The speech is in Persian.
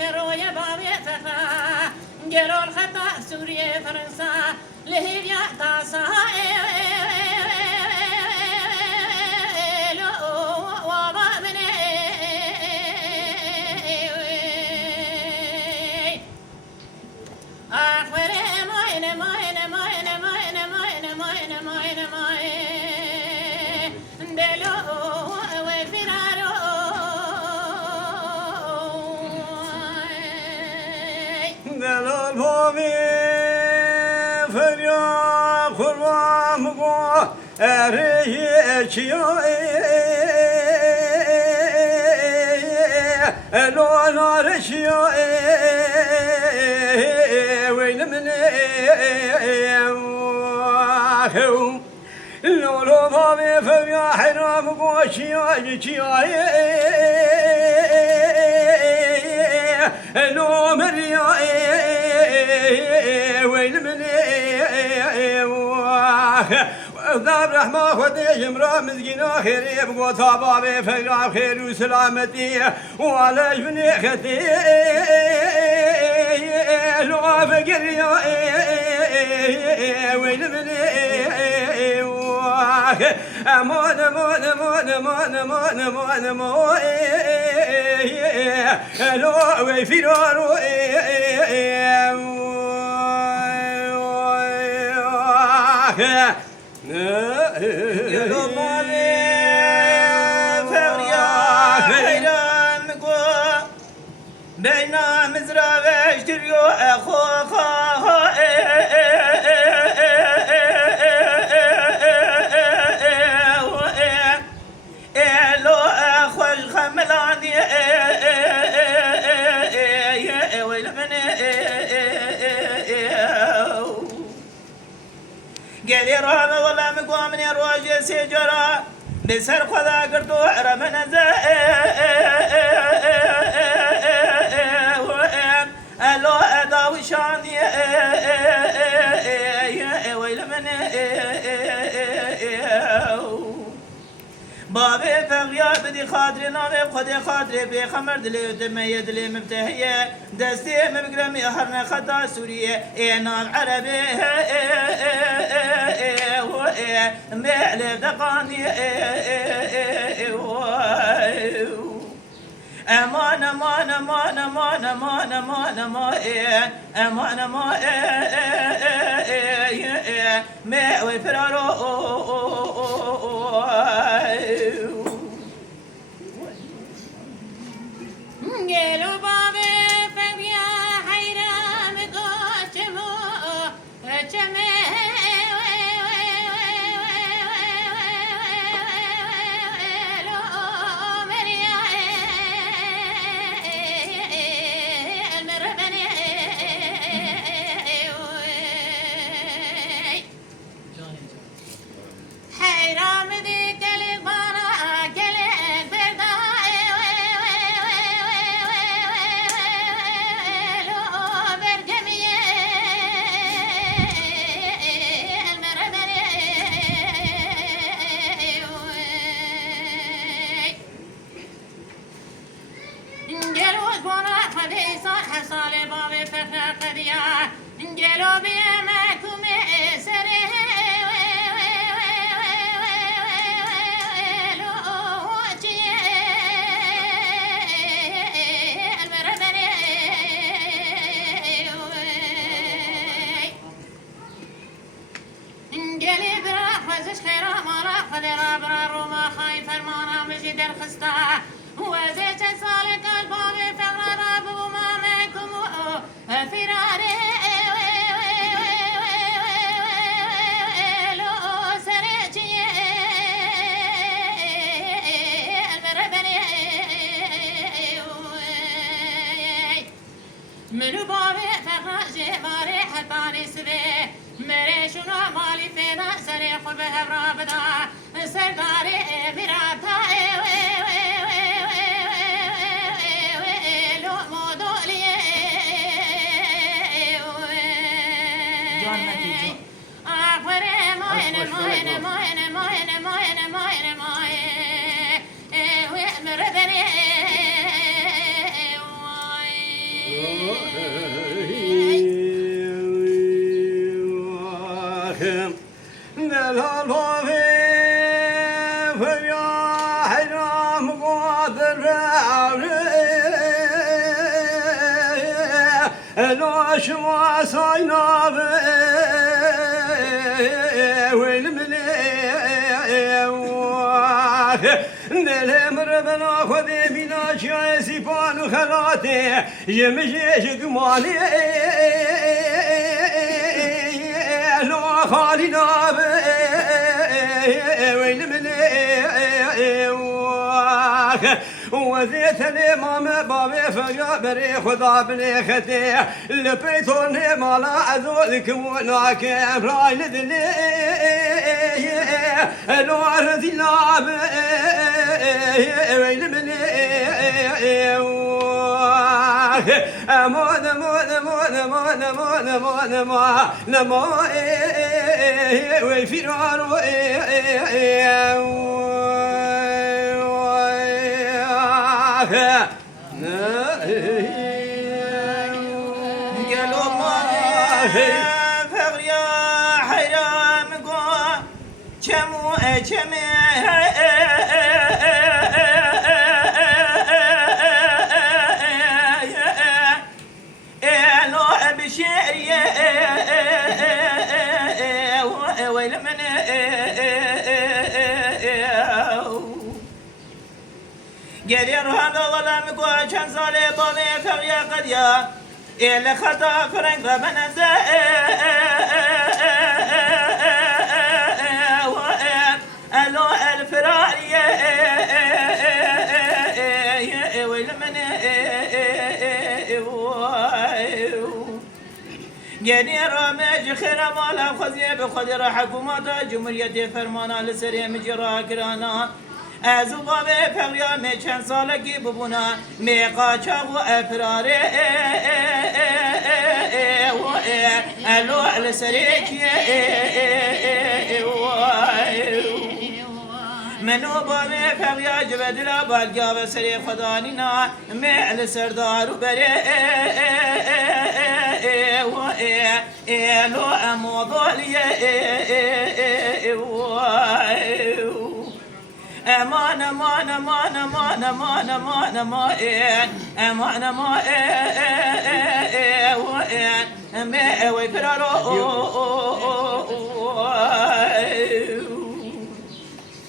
شروية بابية فخا جرو الخطأ سوريا فرنسا لهيبيا تاسا لو نارشيو وين من لو بابي فيا حرام قوشيا جيا لو مريا وين من ذاب رحمة خدي جمرة مسكينة خير يبقى طبابي فيا خير وسلامتي وعلى جبني ختي لو فقر يا وين من أمان أمان أمان أمان أمان أمان أمان لو ويفيرو بين مزرعة اشتريو أخو لو أخو الخملاني قالي رامي والله مقومني روجي سجرا بسر خدا قردو رمنا لو أداوي شاني ويل من بابي فغيا بدي خاطري نامي بخدي خاطري بخمر دلي ودمي دلي مبتهية دستي مبقرمي أحرنا خطا سورية نام عربي معلف دقاني أمان أمان أمان أمان أمان أمان أمان أمان ما وفرارو قالوا بابي فبيا حيرام قوشمو رجمي فخر قديا انجلو بيماكم سري انجلي برا خوزش خيرا مالا خدرا برا روما خاي فرمانا مجي در خستا وزي چند سال قلبا به فقر رابو ما منكم فراري لو سرچي المربني منو بابي فقر جباري حتى نسبي میره شنو مالی فدا سری خوب هبرا بدا سرداری براتا لو مودولی آخره ماین ماین ماین ماین ماین ماین ماین میره بنی شما ساينا والملي نلمر بنا خذي بنا شاي سيفان وخلاتي يمشي شقماني لو خالينا والملي وزيت الإمام بابي فجأة بري خدا بني ختي لبيتوني مالا أزولك وناك براي لذلي لو أرضي لاب ويل مني أمان أمان أمان أمان أمان أمان أمان أمان وفرار قالوا ما فغريا حيرام قوا كمو كمي لو بشيري ويل من قدر هذا ولا مقوى كان صالي طالي فغيا قديا إلا خطا فرنك بنزا ألو الفراري ويل من جاني رامج خير مالا خزي بقدر حكومة جمهورية فرمانا لسري مجرى كرانا از بابه فقیا می چند سالگی ببونا می قاچاق و افراره الو السریکی منو بابه فقیا جبدلا بالگا و سری خدانینا می السردارو بره الو اموضولیه امان امان امان امان امان امان امان امان امان امان ويفرارو